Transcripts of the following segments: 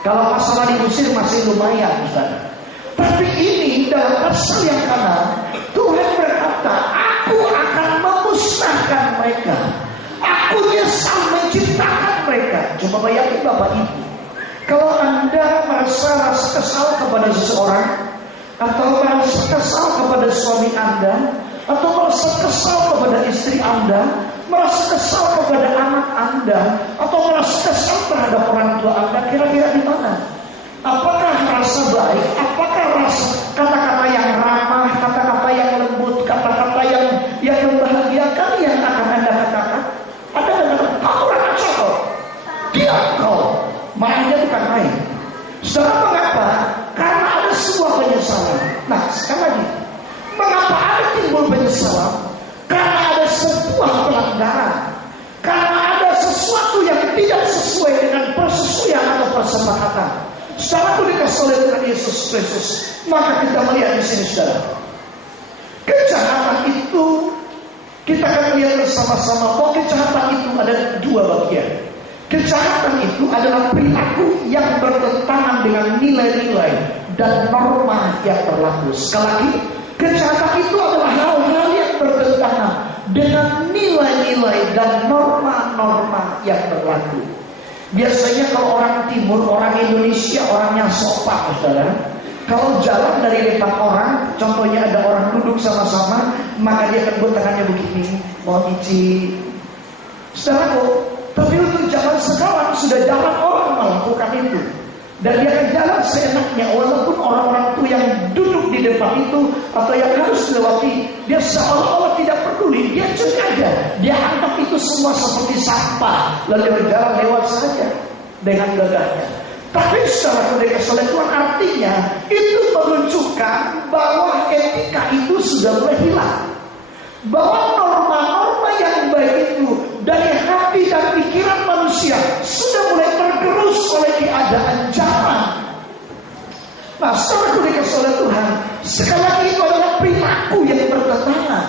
Kalau masalah diusir masih lumayan, saudara. Tapi ini dalam pasal yang kanan, Tuhan berkata, aku akan memusnahkan mereka. Aku nyesal menciptakan mereka. Coba bayangin Bapak Ibu, kalau Anda merasa kesal kepada seseorang, atau merasa kesal kepada suami Anda, atau merasa kesal kepada istri Anda, merasa kesal kepada anak Anda, atau merasa kesal terhadap orang tua Anda, kira-kira di mana? Apakah rasa baik? Apakah rasa kata-kata yang ramah, kata-kata yang lembut, kata-kata yang membahagiakan yang akan Anda katakan? Ada kata-kata, kau orang asal kau, diam kau, mainnya bukan main. Saudara, mengapa? Karena ada sebuah penyesalan. Nah, sekali lagi, mengapa ada timbul penyesalan? Karena ada sebuah pelanggaran. Karena ada sesuatu yang tidak sesuai dengan persesuaian atau persepakatan. Saudaraku dikasih oleh Tuhan Yesus Kristus, maka kita melihat di sini, saudara, kejahatan itu kita akan lihat bersama-sama bahwa kejahatan itu ada dua bagian. Kejahatan itu adalah perilaku yang bertentangan dengan nilai-nilai dan norma yang berlaku. Sekali lagi, kejahatan itu adalah hal-hal yang bertentangan dengan nilai-nilai dan norma-norma yang berlaku. Biasanya kalau orang timur, orang Indonesia, orangnya sopan, saudara. Kalau jalan dari depan orang, contohnya ada orang duduk sama-sama, maka dia akan buat tangannya begini, mau izin. Saudaraku, tapi untuk zaman sekarang sudah zaman orang melakukan itu. Dan dia akan jalan seenaknya, walaupun orang-orang itu yang duduk di depan itu atau yang harus dilewati, dia seolah-olah tidak peduli, dia cuek aja. Dia anggap itu semua seperti sampah, lalu dia berjalan lewat saja dengan gagahnya. Tapi secara kudus oleh Tuhan, artinya itu menunjukkan bahwa etika itu sudah mulai hilang, bahwa norma-norma yang baik itu dari hati dan pikiran manusia sudah mulai tergerus oleh keadaan zaman. Nah, secara kudus oleh Tuhan, sekali lagi itu adalah perilaku yang bertentangan.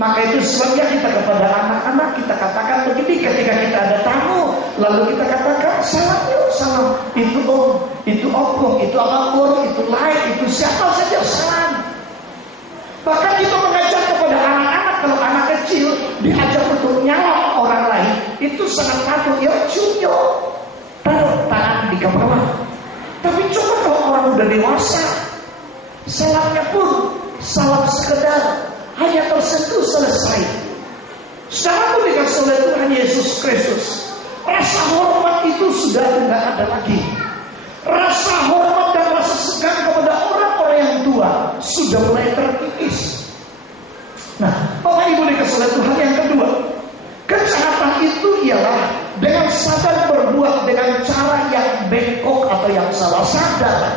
Maka itu sebabnya kita kepada anak-anak kita katakan begini ketika kita ada tamu, lalu kita katakan salam yuk, salam. Itu om, itu opung, itu apapun, itu lain, itu siapa saja salam. Bahkan kita mengajar kepada anak-anak, kalau anak kecil diajar untuk nyalak orang lain, itu sangat takut. Ya cium, taruh tangan di kepala. Tapi coba kalau orang udah dewasa, salamnya pun salam sekedar, hanya tersentuh selesai. Salam pun dikasih oleh Tuhan Yesus Kristus. Rasa hormat itu sudah tidak ada lagi. Rasa hormat dan rasa segan kepada orang-orang yang tua sudah mulai terkikis. Nah, Bapak Ibu dikasih oleh Tuhan, yang kedua, kejahatan itu ialah dengan sadar berbuat dengan cara yang bengkok atau yang salah. Sadar,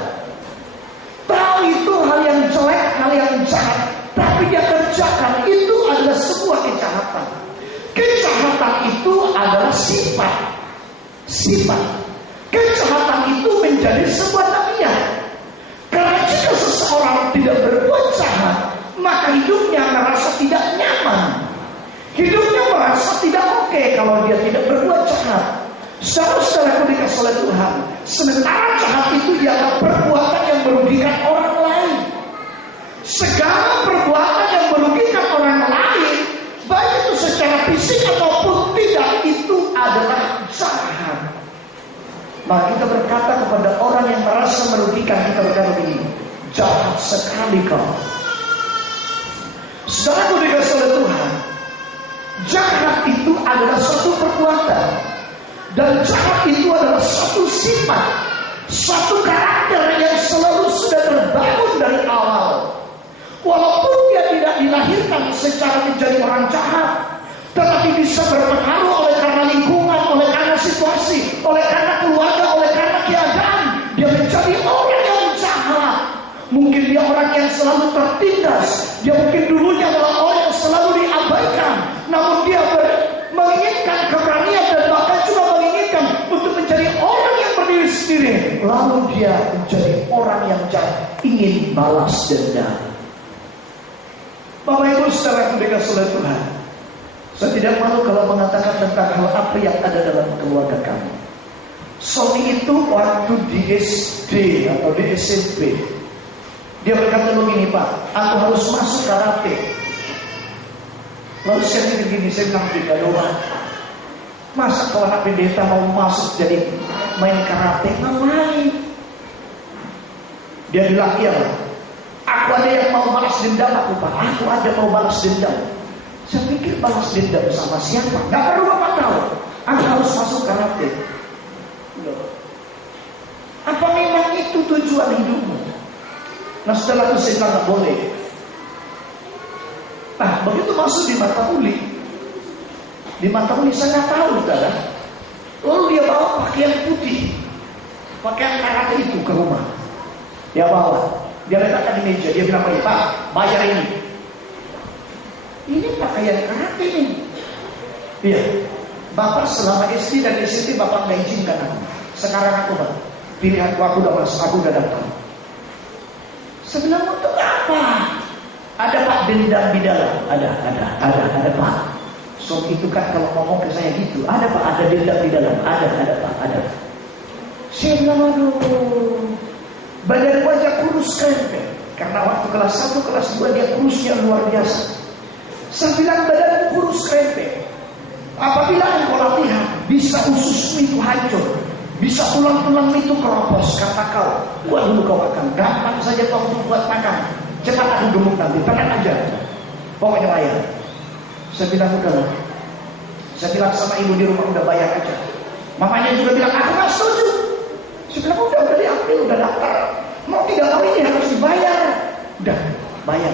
tahu itu hal yang jelek, hal yang jahat, tapi dia kerjakan, itu adalah sebuah kejahatan. Kejahatan itu adalah sifat. Kejahatan itu menjadi sebuah tabiat. Karena jika seseorang tidak berbuat jahat, maka hidupnya merasa tidak nyaman. Hidupnya merasa tidak oke kalau dia tidak berbuat jahat. Saudara-saudaraku dikasih oleh Tuhan, sementara jahat itu ialah perbuatan yang merugikan orang lain. Segala perbuatan yang merugikan orang lain, baik itu secara fisik ataupun tidak, itu adalah jahat. Maka kita berkata kepada orang yang merasa merugikan, kita berkata begini, jahat sekali kau. Saudaraku dikasih oleh Tuhan, jahat itu adalah suatu perbuatan, dan jahat itu adalah suatu sifat, suatu karakter yang selalu sudah terbangun dari awal. Walaupun dia tidak dilahirkan secara menjadi orang jahat, tetapi bisa berpengaruh oleh karena lingkungan, oleh karena situasi, oleh karena keluarga, oleh karena keadaan, dia menjadi orang yang jahat. Mungkin dia orang yang selalu tertindas, dia mungkin dulunya adalah orang yang selalu diabaikan, namun dia menginginkan keberanian dan bahkan juga menginginkan untuk menjadi orang yang berdiri sendiri. Lalu dia menjadi orang yang jahat, ingin balas dendam. Bapak Ibu saudara dikasih oleh Tuhan, saya tidak malu kalau mengatakan tentang hal apa yang ada dalam keluarga kami. Sony itu waktu di SD atau di SMP, dia berkata begini, Pak, aku harus masuk karate. Lalu saya pikir gini, saya bilang, tidak doang. Masa kalau anak pendeta mau masuk jadi main karate, ngapain? Dia bilang, iya, aku ada yang mau balas dendam aku, Pak. Aku ada mau balas dendam. Saya pikir balas dendam sama siapa? Gak perlu Bapak tahu. Aku harus masuk karate. Apa memang itu tujuan hidupmu? Nah setelah itu saya bilang gak boleh. Nah begitu masuk di mata uli, di mata uli saya nggak tahu, saudara. Lalu dia bawa pakaian putih, pakaian karate itu ke rumah. Dia bawa, dia letakkan di meja. Dia bilang, Pak, bayar ini. Ini pakaian karate ini. Iya, Bapak selama SD dan SMP Bapak nggak izinkan aku. Sekarang aku, Pak, pilihanku, aku udah masuk, aku udah datang. Sebelah untuk apa? Ada Pak dendam di dalam. Ada Pak. So itu kan kalau ngomong ke saya gitu, ada Pak, ada dendam di dalam. Ada Pak, ada. Saya bilang, aduh, badan wajah kurus krempeng. Karena waktu kelas 1, kelas 2 dia kurusnya luar biasa. Saya bilang badan kurus krempeng. Apabila engkau latihan, bisa ususmu itu hancur, bisa tulang-tulang itu keropos. Kata kau, buat dulu kau makan. Gampang saja kau buat makan. Cepat aku gemuk nanti, tekan aja. Pokoknya bayar. Saya bilang udahlah. Saya bilang sama ibu di rumah, udah bayar aja. Mamanya juga bilang, aku gak setuju. Saya bilang udah diambil, udah daftar. Mau tidak mau ini harus dibayar. Udah, bayar.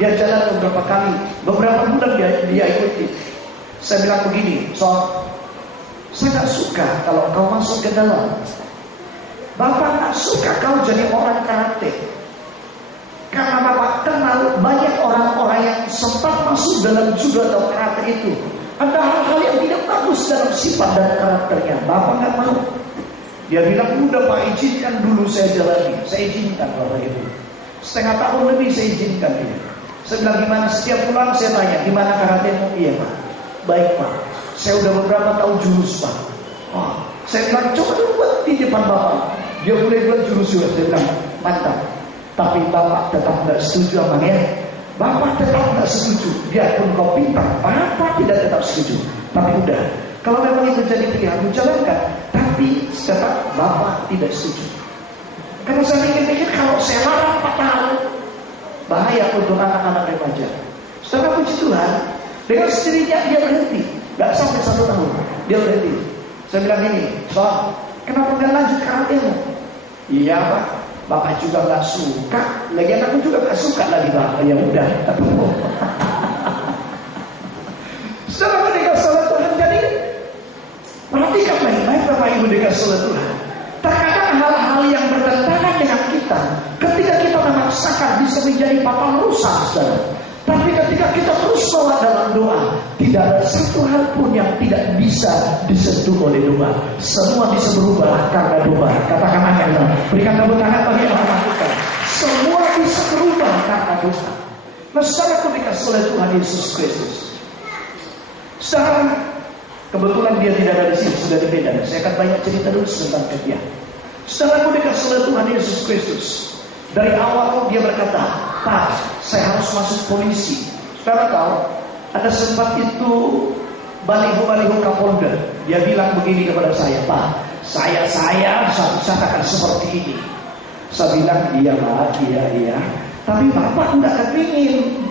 Dia jalan beberapa kali, beberapa bulan dia ikuti. Saya bilang begini, saya gak suka kalau kau masuk ke dalam. Bapak gak suka kau jadi orang karate. Karena Bapak kenal banyak orang-orang yang sempat masuk dalam judo atau karate itu. Ada hal-hal yang tidak bagus dalam sifat dan karakternya. Bapak gak mau. Dia bilang, udah Pak, izinkan dulu saya jalani. Saya izinkan Bapak itu. Setengah tahun lebih saya izinkan dia. Saya bilang, gimana? Setiap pulang saya tanya, gimana karatemu? Iya Pak. Baik Pak. Saya udah beberapa tahun jurus Pak. Oh, saya bilang, coba dulu buat di depan Bapak. Dia boleh buat jurus juga. Saya bilang, mantap. Tapi Bapak tetap tidak setuju amanya. Bapak tetap tidak setuju. Biarpun kau pintar, Bapak tidak tetap setuju. Tapi udah, kalau memang itu jadi pilihanmu, jalankan. Tapi tetap Bapak tidak setuju. Karena saya pikir-pikir kalau saya larang 4 tahun, bahaya untuk anak-anak remaja. Setelah puji Tuhan, dengan sendirinya dia berhenti. Gak sampai 1 tahun, dia berhenti. Saya bilang gini, soal kenapa gak lanjut karatemu? Iya Pak, Bapak juga gak suka. Lagian aku juga gak suka lagi Bapak. Ya udah, ketemu. Setelah dikasih oleh Tuhan, jadi perhatikan baik-baik Bapak Ibu dikasih oleh Tuhan. Terkadang hal-hal yang bertentangan dengan kita, ketika kita memaksakan bisa menjadi papan rusak, saudara. Tapi ketika kita terus sholat dalam doa, tidak ada satu hal pun yang tidak bisa disentuh oleh doa. Semua bisa berubah karena doa. Katakan amin. Berikan tepuk tangan bagi yang melakukan. Semua bisa berubah karena doa. Nah, saudaraku dikasih oleh Tuhan Yesus Kristus. Sekarang kebetulan dia tidak ada di sini, sudah di Medan. Saya akan banyak cerita dulu tentang dia. Saudaraku dikasih oleh Tuhan Yesus Kristus. Dari awal dia berkata, Pak, saya harus masuk polisi. Saudara tahu, ada sempat itu baliho-baliho Kapolda. Dia bilang begini kepada saya, Pak, saya akan seperti ini. Saya bilang, iya Pak, iya. Tapi Bapak tidak kepingin.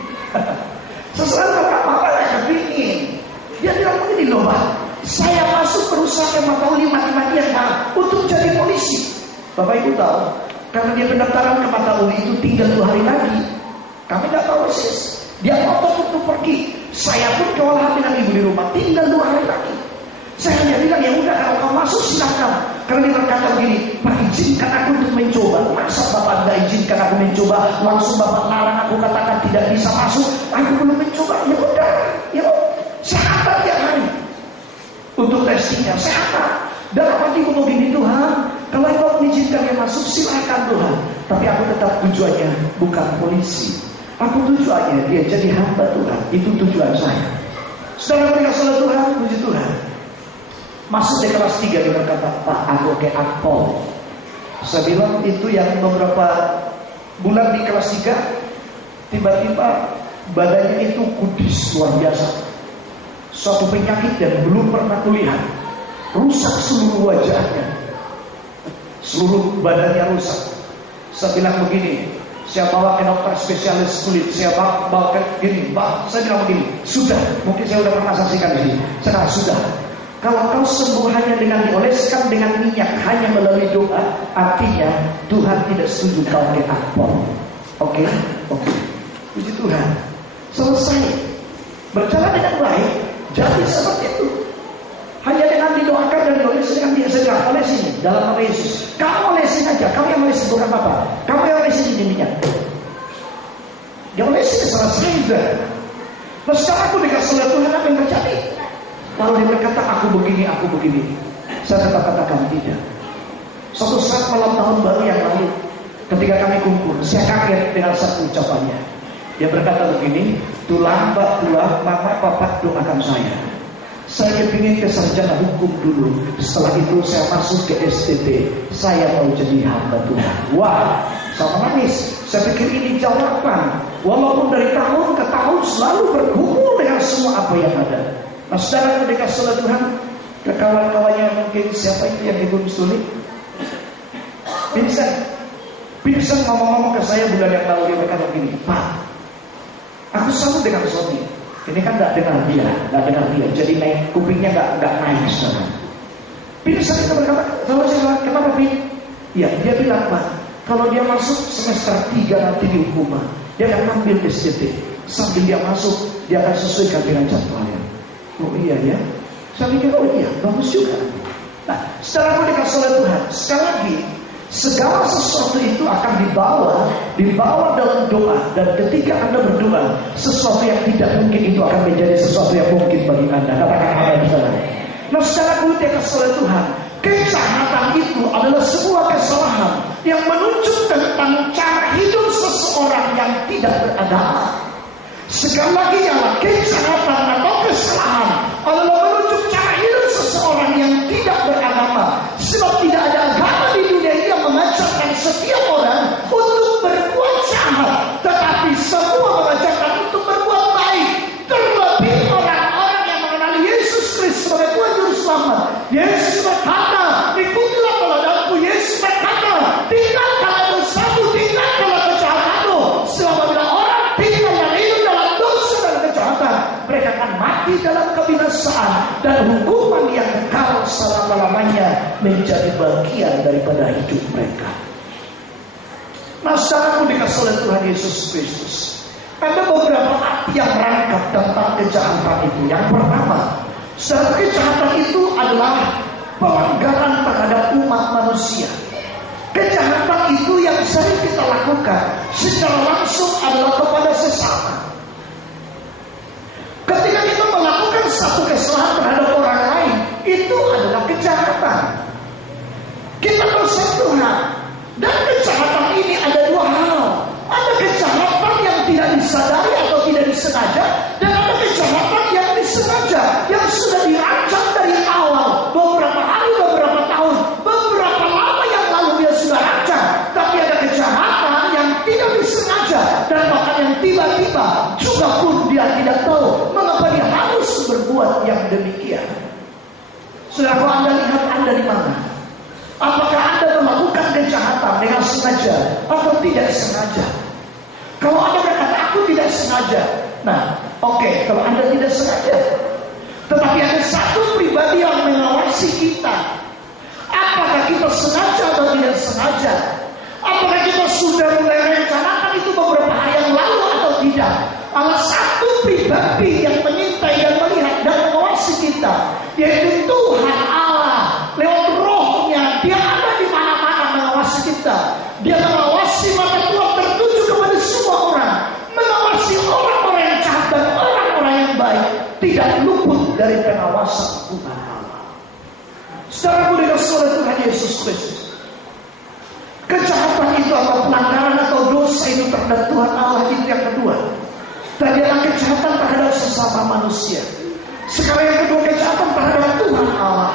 Sesuatu Bapak tidak kepingin. Dia bilang begini loh Pak, saya masuk perusahaan yang mati mati-matian Pak untuk jadi polisi. Bapak Ibu tahu, karena dia pendaftaran ke mata uli itu tinggal 2 hari lagi. Kami tidak tahu persis. Dia ngotot untuk pergi. Saya pun kewalahan dengan ibu di rumah. Tinggal 2 hari lagi. Saya hanya bilang, ya udah kalau kau masuk silakan. Karena dia berkata begini, Pak izinkan aku untuk mencoba. Masa Bapak tidak izinkan aku mencoba? Langsung Bapak larang aku katakan tidak bisa masuk. Aku belum mencoba. Ya udah, saya hantar tiap hari untuk testingnya. Saya hantar. Dalam hatiku begini, Tuhan, kalau Engkau mengizinkan dia masuk, silakan Tuhan. Tapi aku tetap tujuannya bukan polisi. Aku tujuannya dia jadi hamba Tuhan. Itu tujuan saya. Saudara dikasih oleh Tuhan, puji Tuhan. Masuk di kelas 3 dia berkata, Pak, aku ke akpol. Saya bilang itu yang beberapa bulan di kelas 3, tiba-tiba badannya itu kudis luar biasa. Suatu penyakit yang belum pernah kulihat. Rusak seluruh wajahnya, seluruh badannya rusak. Saya bilang begini, saya bawa ke dokter spesialis kulit, saya bawa ke gini, Pak, saya bilang begini, sudah, mungkin saya sudah pernah saksikan di sini. Sekarang sudah. Kalau kau sembuh hanya dengan dioleskan dengan minyak, hanya melalui doa, artinya Tuhan tidak setuju kau ke akpol. Oke? Puji Tuhan. Selesai. Berjalan dengan baik. Jadi seperti itu. Hanya dengan didoakan dan diolesin dengan dia segera olesin dalam nama Yesus. Kamu olesin aja. Kamu yang olesin bukan apa. Kamu yang olesin ini minyak. Dia olesin selesai sudah. Nah sekarang aku dikasih oleh Tuhan, apa yang terjadi? Kalau dia berkata aku begini, saya tetap katakan tidak. Suatu saat malam tahun baru yang lalu, ketika kami kumpul, saya kaget dengan satu ucapannya. Dia berkata begini, tulang, mama, papa doakan saya. Saya kepingin ke sarjana hukum dulu. Setelah itu saya masuk ke STT. Saya mau jadi hamba Tuhan. Wah, saya menangis. Saya pikir ini jawaban. Walaupun dari tahun ke tahun selalu bergumul dengan semua apa yang ada. Nah saudara ketika sholat Tuhan, ke kawan-kawannya mungkin siapa itu yang dibunuh sulit? Vincent ngomong-ngomong ke saya bulan yang lalu, dia berkata begini, Pak, aku selalu dengan Sony. Ini kan gak dengar dia, jadi naik kupingnya gak naik sekarang. Vincent itu berkata, kalau saya bilang, kenapa Vin? Ya, dia bilang, Pak, kalau dia masuk semester 3 nanti di hukuman, dia akan ambil STT. Sambil dia masuk, dia akan sesuaikan dengan jadwalnya. Oh iya ya, saya pikir oh iya, bagus juga. Nah, setelah aku dikasih oleh Tuhan, sekali lagi, segala sesuatu itu akan dibawa dalam doa. Dan ketika Anda berdoa, sesuatu yang tidak mungkin itu akan menjadi sesuatu yang mungkin bagi Anda. Katakan amin, saudara. Nah, setelah aku dikasih oleh Tuhan, kejahatan itu adalah sebuah kesalahan yang menunjuk tentang cara hidup seseorang yang tidak beragama. Sekali lagi yang kejahatan atau kesalahan adalah menunjuk cara hidup seseorang yang tidak beragama. Sebab tidak ada agama di dunia ini yang mengajarkan setiap orang untuk berbuat jahat, tetapi semua mengajarkan untuk berbuat baik. Terlebih orang-orang yang mengenali Yesus Kristus sebagai Tuhan Juru Selamat. Yesus berkata, ikutilah teladanku. Yesus berkata, tinggalkanlah dosamu, tinggalkanlah kejahatanmu. Sebab bila orang tinggal yang hidup dalam dosa dan kejahatan, mereka akan mati dalam kebinasaan, dan hukuman yang kekal selama-lamanya menjadi bagian daripada hidup mereka. Nah, saudaraku dikasih oleh Tuhan Yesus Kristus, ada beberapa arti yang merangkap tentang kejahatan itu. Yang pertama, saudara, kejahatan itu adalah pelanggaran terhadap umat manusia. Kejahatan itu yang sering kita lakukan secara langsung adalah kepada sesama. Ketika kita melakukan satu kesalahan terhadap orang lain, itu adalah kejahatan. Kita bersentuhan. Dan kejahatan ini ada dua hal. Ada kejahatan yang tidak disadari atau tidak disengaja, dan ada kejahatan yang disengaja, yang sudah dirancang dari awal. Beberapa hari, beberapa tahun, beberapa lama yang lalu dia sudah rancang. Tapi ada kejahatan yang tidak disengaja, dan bahkan yang tiba-tiba juga pun dia tidak tahu mengapa dia harus berbuat yang demikian. Saudara, kalau Anda lihat Anda di mana? Apakah Anda melakukan kejahatan dengan sengaja atau tidak sengaja? Kalau Anda berkata aku tidak sengaja, nah oke, kalau Anda tidak sengaja, tetapi ada satu pribadi yang mengawasi kita. Apakah kita sengaja atau tidak sengaja? Apakah kita sudah mulai rencanakan itu beberapa hari yang lalu atau tidak? Ada satu pribadi yang menyintai dan melihat dan mengawasi kita, yaitu Tuhan Allah lewat Rohnya. Dia ada di mana-mana mengawasi kita. Dia mengawasi mata Tuhan tertuju kepada semua orang, mengawasi orang-orang yang jahat dan orang-orang yang baik, tidak luput dari pengawasan Tuhan Allah. Saudara dikasih oleh Tuhan Yesus Kristus, kejahatan itu atau pelanggaran atau dosa itu terhadap Tuhan Allah itu yang kedua. Tadi adalah kejahatan terhadap sesama manusia. Sekarang yang kedua, kejahatan terhadap Tuhan Allah.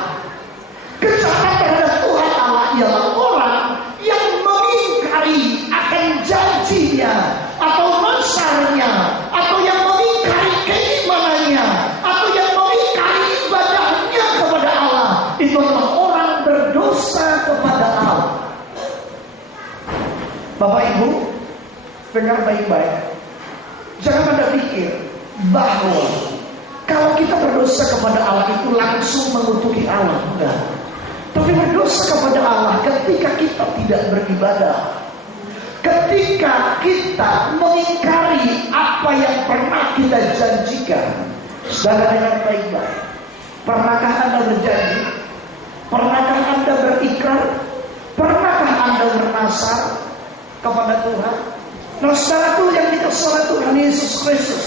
Bapak Ibu, dengar baik-baik. Jangan Anda pikir bahwa kalau kita berdosa kepada Allah itu langsung mengutuki Allah. Enggak. Tapi berdosa kepada Allah ketika kita tidak beribadah, ketika kita mengingkari apa yang pernah kita janjikan. Saudara dengar baik-baik. Pernahkah Anda berjanji? Pernahkah Anda berikrar? Pernahkah Anda bernasar kepada Tuhan? Nah, saudaraku yang dikasihi oleh Tuhan Yesus Kristus,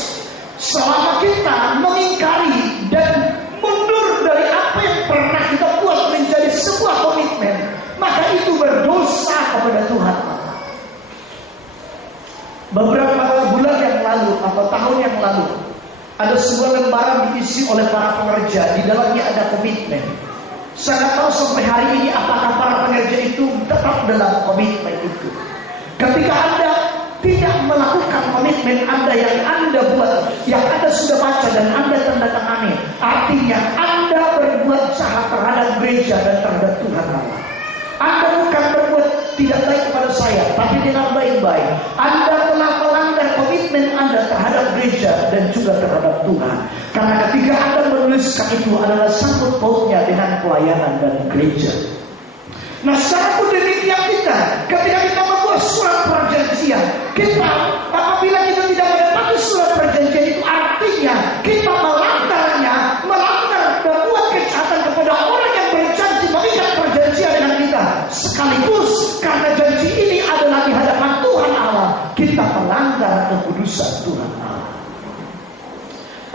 selama kita mengingkari dan mundur dari apa yang pernah kita buat menjadi sebuah komitmen, maka itu berdosa kepada Tuhan. Beberapa bulan yang lalu atau tahun yang lalu, ada sebuah lembaran diisi oleh para pengerja. Di dalamnya ada komitmen. Saya nggak tahu sampai hari ini apakah para pengerja itu tetap dalam komitmen itu. Ketika Anda tidak melakukan komitmen Anda yang Anda buat, yang Anda sudah baca dan Anda tanda tangani, artinya Anda berbuat jahat terhadap gereja dan terhadap Tuhan Allah. Anda bukan berbuat tidak baik kepada saya, tapi dengan baik-baik Anda telah melanggar komitmen Anda terhadap gereja dan juga terhadap Tuhan. Karena ketika Anda menuliskan itu adalah sangkut pautnya dengan pelayanan dan gereja. Nah, secara demikian kita, ketika kita membuat surat perjanjian, kita apabila kita tidak menepati surat perjanjian itu artinya kita melanggarnya, melanggar dan buat kejahatan kepada orang yang berjanji mengikat perjanjian dengan kita. Sekaligus karena janji ini adalah di hadapan Tuhan Allah, kita melanggar kekudusan Tuhan Allah.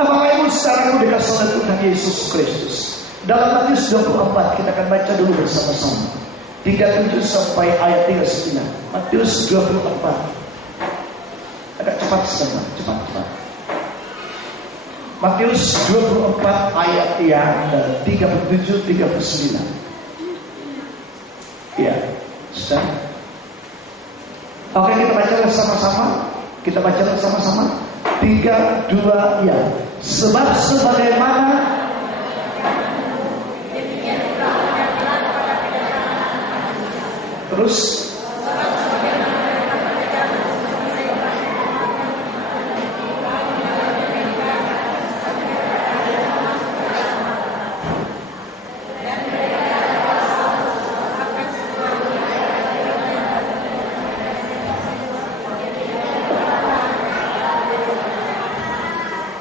Nah, Bapak Ibu saudaraku dikasihi oleh Tuhan Yesus Kristus, dalam Matius 24 kita akan baca dulu bersama-sama 37 sampai ayat 39. Matius 24. Agak cepat sebentar, cepat. Matius 24 ayat yang 37 39. Ya, sudah. Oke, kita baca bersama-sama. Kita baca bersama-sama. 3, 2, ya. Sebab sebagaimana terus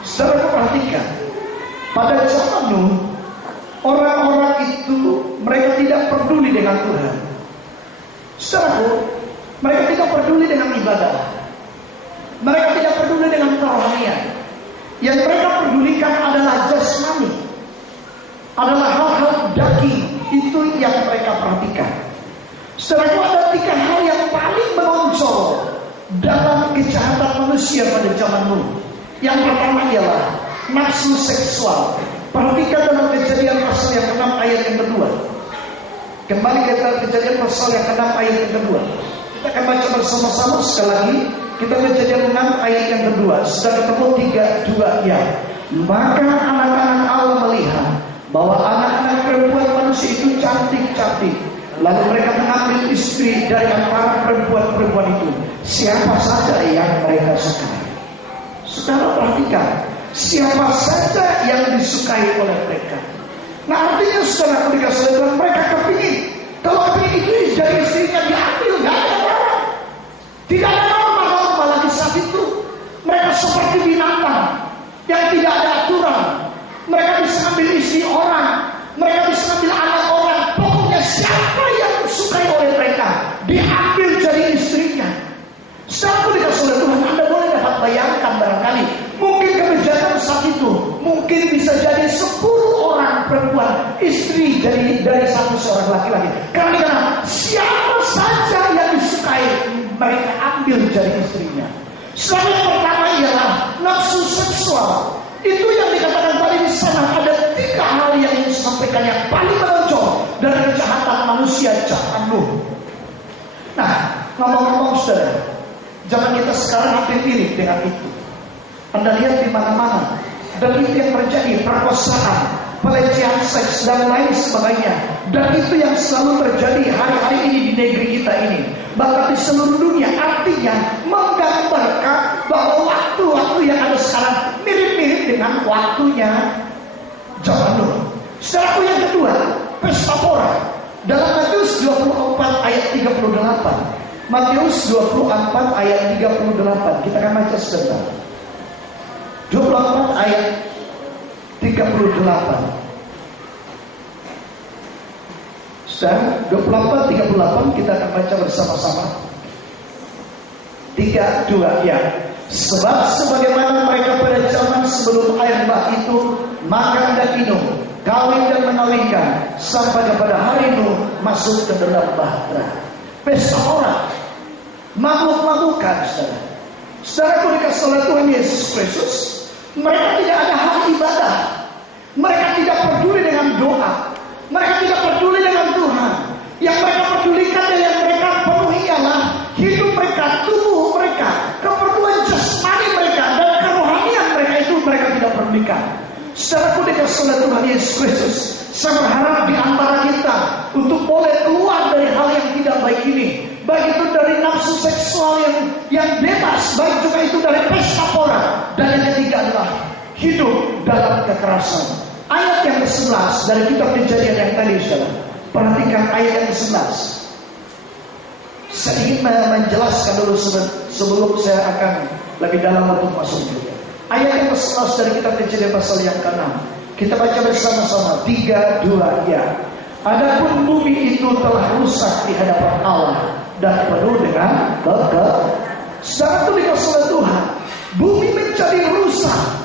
saudara perhatikan, pada zaman Nuh orang-orang itu mereka tidak peduli dengan Tuhan. Saudaraku, mereka tidak peduli dengan ibadah. Mereka tidak peduli dengan kerohanian. Yang mereka pedulikan adalah jasmani, adalah hal-hal daging. Itu yang mereka perhatikan. Saudaraku, ada 3 hal yang paling menonjol dalam kejahatan manusia pada zaman Nuh. Yang pertama ialah nafsu seksual. Perhatikan dalam Kejadian pasal yang 6 ayat yang kedua. Kembali ke Kejadian pasal yang 6 ayat yang kedua. Kita akan baca bersama-sama sekali lagi. Kita Kejadian 6 ayat yang kedua. Sudah ketemu 3, 2 ya. Maka anak-anak Allah melihat bahwa anak-anak perempuan manusia itu cantik-cantik. Lalu mereka mengambil istri dari antara perempuan-perempuan itu, siapa saja yang mereka sukai. Saudara perhatikan, siapa saja yang disukai oleh mereka. Nah, artinya saudara dikasih Tuhan, mereka kepingin. Kalau kepingin itu dari istrinya diambil, nggak ada orang. Tidak ada norma lagi saat itu. Mereka seperti binatang yang tidak ada aturan. Mereka bisa ambil istri orang, mereka bisa ambil anak orang. Pokoknya siapa yang disukai oleh mereka diambil jadi istrinya. Saat dikasih oleh Tuhan, Anda boleh dapat bayangkan barangkali mungkin kejahatan saat itu mungkin bisa jadi 10 orang perempuan istri dari satu seorang laki-laki. Karena siapa saja yang disukai mereka ambil jadi istrinya. Selain yang pertama ialah nafsu seksual. Itu yang dikatakan tadi di sana ada 3 hal yang ingin disampaikan yang paling menonjol dari kejahatan manusia zaman Nuh. Nah, ngomong-ngomong saudara, zaman kita sekarang hampir mirip dengan itu. Anda lihat di mana-mana, dan itu yang terjadi, perkosaan, pelecehan seks dan lain sebagainya. Dan itu yang selalu terjadi hari-hari ini di negeri kita ini. bahkan di seluruh dunia. Artinya menggambarkan bahwa waktu-waktu yang ada sekarang mirip-mirip dengan waktunya zaman Nuh. Saudaraku, yang kedua, pesta pora. Dalam Matius 24 ayat 38. Matius 24 ayat 38. Kita akan baca sebentar. 24 ayat 38. Sudah 24-38 kita akan baca bersama-sama. 3, 2, ya. Sebab sebagaimana mereka pada zaman sebelum air bah itu makan dan minum, kawin dan mengawinkan, sampai kepada hari Nuh masuk ke dalam bahtera. Pesta orang, mabuk-mabukan, saudara. Saudaraku dikasih oleh Tuhan Yesus Kristus, mereka tidak ada hak ibadah. Mereka tidak peduli dengan doa. Mereka tidak peduli dengan Tuhan. Yang mereka pedulikan dan yang mereka penuhi ialah hidup mereka, tubuh mereka, keperluan jasmani mereka, dan kerohanian mereka. Itu mereka tidak pedulikan. Saudaraku dikasih oleh Tuhan Yesus Kristus, saya berharap di antara kita untuk boleh keluar dari hal yang tidak baik ini. Baik itu dari nafsu seksual yang bebas, baik juga itu dari pesta pora. Dan yang ketiga adalah hidup dalam kekerasan. Ayat yang ke-11 dari kitab Kejadian yang tadi, saudara. Perhatikan ayat yang ke-11. Saya ingin menjelaskan dulu sebelum saya akan lebih dalam untuk masuk juga. Ayat yang ke-11 dari kitab Kejadian pasal yang ke-6. Kita baca bersama-sama. 3, 2, ya. Adapun bumi itu telah rusak di hadapan Allah dan penuh dengan kekerasan. Saat itu dikasih oleh Tuhan, bumi menjadi rusak.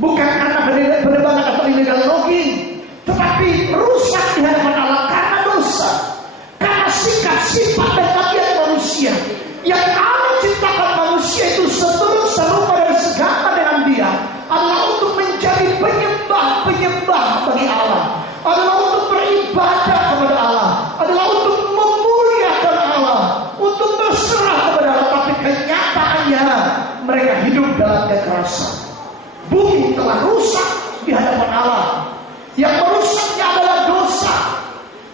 Bukan karena penerbangan atau illegal logging, tetapi rusak di hadapan Allah karena dosa, karena sikap-sifat dan tabiat manusia. Yang Allah ciptakan manusia itu serupa dan segama dengan Dia adalah untuk menjadi penyembah bagi Allah, adalah untuk beribadah kepada Allah, adalah untuk memuliakan Allah, untuk berserah kepada Allah. Tapi kenyataannya mereka hidup dalam kekerasan. Bumi telah rusak di hadapan Allah. Yang merusaknya adalah dosa.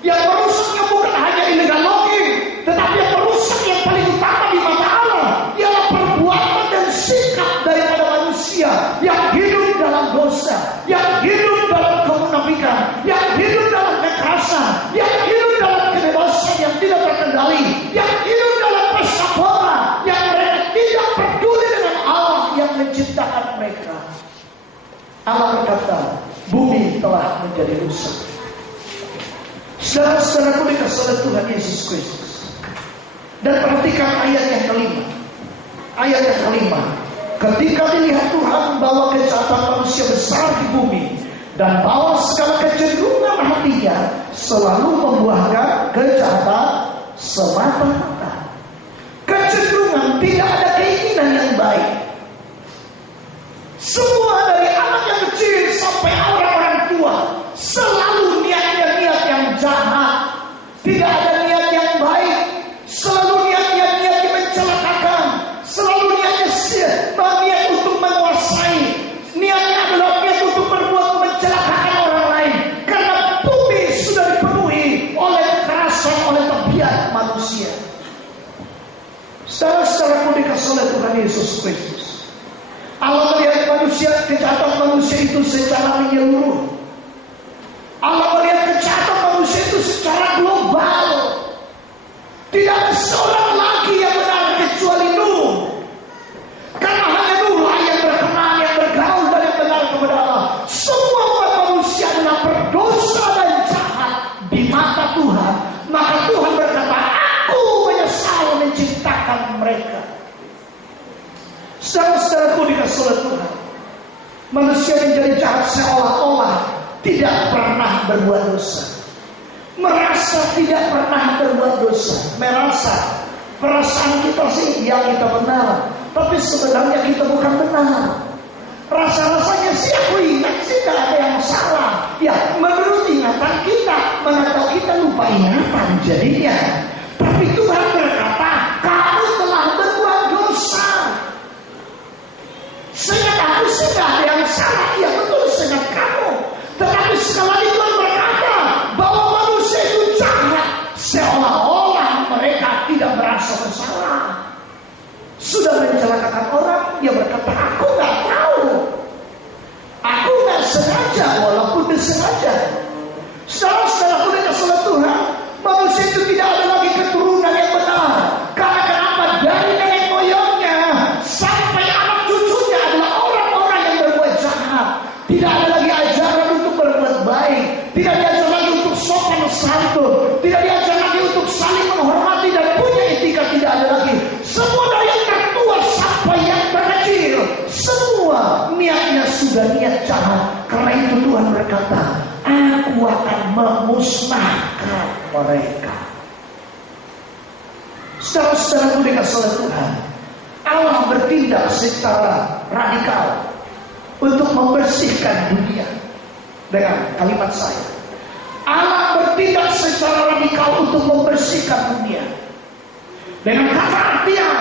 Yang merusaknya bukan hanya illegal logging, tetapi yang merusak yang paling utama di mata Allah ialah perbuatan dan sikap daripada manusia yang hidup dalam dosa, yang hidup dalam kemunafikan, yang hidup dalam kekerasan, yang hidup dalam kebebasan yang tidak terkendali, yang hidup dalam pesta pora, yang mereka tidak peduli dengan Allah yang menciptakan mereka. Allah berkata, bumi telah menjadi rusak. Saudara-saudaraku dikasih oleh Tuhan Yesus Kristus. Dan perhatikan ayat yang kelima. Ayat yang kelima. Ketika dilihat Tuhan bahwa kejahatan manusia besar di bumi, dan bahwa segala kecenderungan hatinya selalu membuahkan kejahatan semata-mata. Kecenderungan, tidak ada keinginan yang baik. Semua dari anak yang kecil sampai orang-orang tua selalu niat yang jahat. Tidak ada niat yang baik. Selalu niat yang mencelakakan. Selalu niat untuk menguasai. Niatnya adalah niat untuk berbuat mencelakakan orang lain. Karena bumi sudah dipenuhi oleh kekerasan, oleh tabiat manusia. Saudara-saudaraku dikasih oleh Tuhan Yesus Kristus, Allah melihat manusia, kejahatan manusia itu secara menyeluruh. Allah melihat kejahatan manusia itu secara global. Tidak ada seorang lagi yang benar kecuali Nuh. Karena hanya Nuh yang berkenan, yang bergaul dan yang benar kepada Allah. Semua umat manusia adalah berdosa dan jahat di mata Tuhan. Maka Tuhan berkata, aku menyesal menciptakan mereka. Saudara-saudaraku dikasih oleh Tuhan, manusia menjadi jahat seolah-olah tidak pernah berbuat dosa, merasa tidak pernah berbuat dosa, merasa perasaan kita sih ya kita benar, tapi sebenarnya kita bukan benar. Rasa-rasanya sih aku ingat sih tidak ada yang salah. Ya menurut ingatan kita, mana kita lupa ingatan jadinya. Tapi Tuhan berkata, kamu telah berbuat dosa. Seingat aku sih tidak ada yang salah. Ya betul, seingat kamu. Tetapi sekali lagi Tuhan berkata bahwa manusia itu jahat, seolah-olah mereka tidak berada merasa bersalah. Sudah mencelakakan orang, dia berkata, aku nggak tahu, aku nggak sengaja, walaupun disengaja. Saudara-saudaraku dikasihi oleh Tuhan, manusia itu tidak ada lagi keturunan yang benar. Karena kenapa? Dari nenek moyangnya sampai anak cucunya adalah orang-orang yang berbuat jahat. Tidak ada lagi ajaran untuk berbuat baik. Tidak diajar lagi untuk sopan santun. Tidak diajar lagi untuk saling menghormati dan punya etika. Tidak ada lagi. Semua dari yang tertua sampai yang terkecil, semua niatnya sudah niat jahat. Karena itu Tuhan berkata, aku akan memusnahkan mereka. Saudara-saudaraku dikasihi oleh Tuhan, Allah bertindak secara radikal untuk membersihkan dunia. Dengan kalimat saya, Allah bertindak secara radikal untuk membersihkan dunia. Dengan kata artian,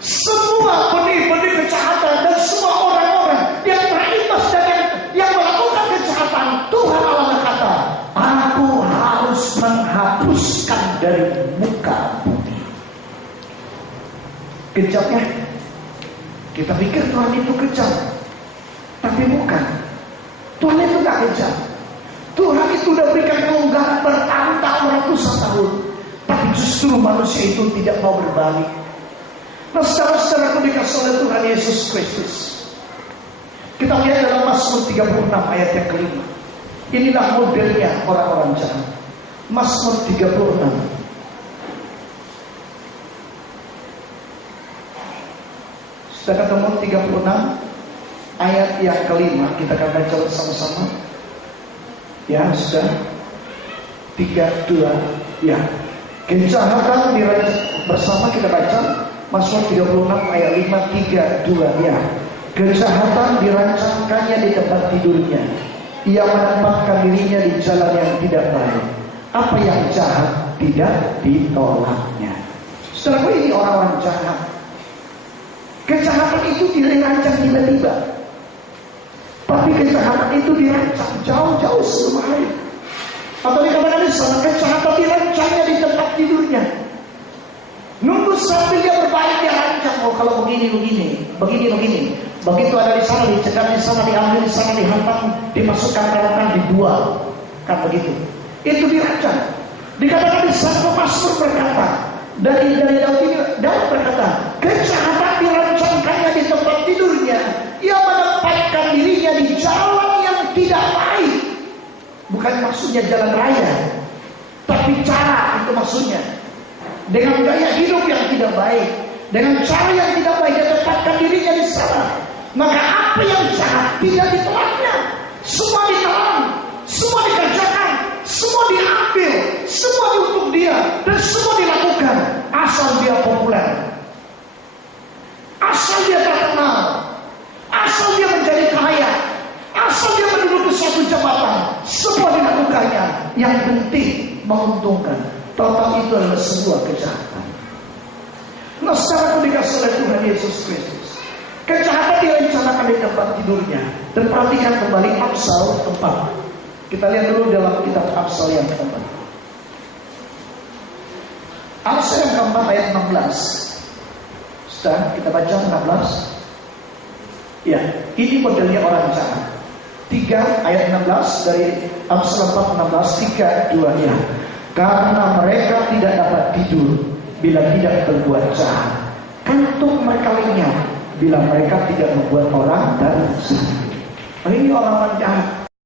semua benih-benih kejahatan dan semua orang-orang yang terimbas dan yang melakukan kejahatan, Tuhan Allah berkata, aku harus menghapuskan dari muka bumi. Kejamnya, kita pikir Tuhan itu kejam, tapi bukan. Tuhan itu gak kejam. Tuhan itu udah berikan kelonggaran bertahun-tahun, ratusan tahun, tapi justru manusia itu tidak mau berbalik. Nah, saudara-saudaraku dikasihi oleh Tuhan Yesus Kristus, kita lihat dalam Mazmur 36 ayat yang kelima. Inilah modelnya orang-orang jahat. Mazmur 36. Sudah ketemu 36 ayat yang kelima. Kita akan baca bersama-sama. Ya, sudah. 3, 2, ya. Kejahatan bersama kita baca Mazmur 36 ayat 5, 3, 2, ya. Kejahatan dirancangkannya di tempat tidurnya. Ia menempatkan dirinya di jalan yang tidak baik. Apa yang jahat tidak ditolaknya. Saudara, ini orang-orang jahat. Kejahatan itu dirancang tiba-tiba, tapi kejahatan itu dirancang jauh-jauh sebelum hari. Atau dikatakan di sana, kejahatan dirancangnya di tempat tidurnya. Nunggu sambil dia berbaik, dia rancang. Oh, kalau begini. Begitu ada di sana, dicegah di sana, diambil di sana, dihantam, dimasukkan ke dalam, dibuang. Kan begitu. Itu dirancang. Dikatakan di sana, Mazmur berkata, dari Daud ini, Daud berkata, kejahatan dirancangkannya di tempat tidurnya. Ia menempatkan dirinya di jalan yang tidak baik. Bukan maksudnya jalan raya, tapi cara itu maksudnya. Dengan gaya hidup yang tidak baik, dengan cara yang tidak baik, dia tempatkan dirinya di sana. Maka apa yang jahat tidak ditolaknya. Semua ditelan, semua dikerjakan, semua diambil, semua untuk dia, dan semua dilakukan asal dia populer, asal dia terkenal, asal dia menjadi kaya, asal dia menduduki suatu jabatan. Semua dilakukannya. Yang penting menguntungkan. Total itu adalah sebuah kejahatan. Nah, secara dikasihi oleh Tuhan Yesus Kristus, kejahatan direncanakan di tempat tidurnya. Dan perhatikan kembali Amsal 4. Kita lihat dulu dalam kitab Amsal yang keempat. Amsal yang keempat ayat 16. Sudah kita baca 16. Ya, ini modelnya orang jahat. 3 ayat 16 dari Amsal 4 16, 3, 2 ya. Karena mereka tidak dapat tidur bila tidak berbuat jahat. Kantuk mereka lenyap bila mereka tidak membuat orang dan sakit. Ini orang-orang jahat.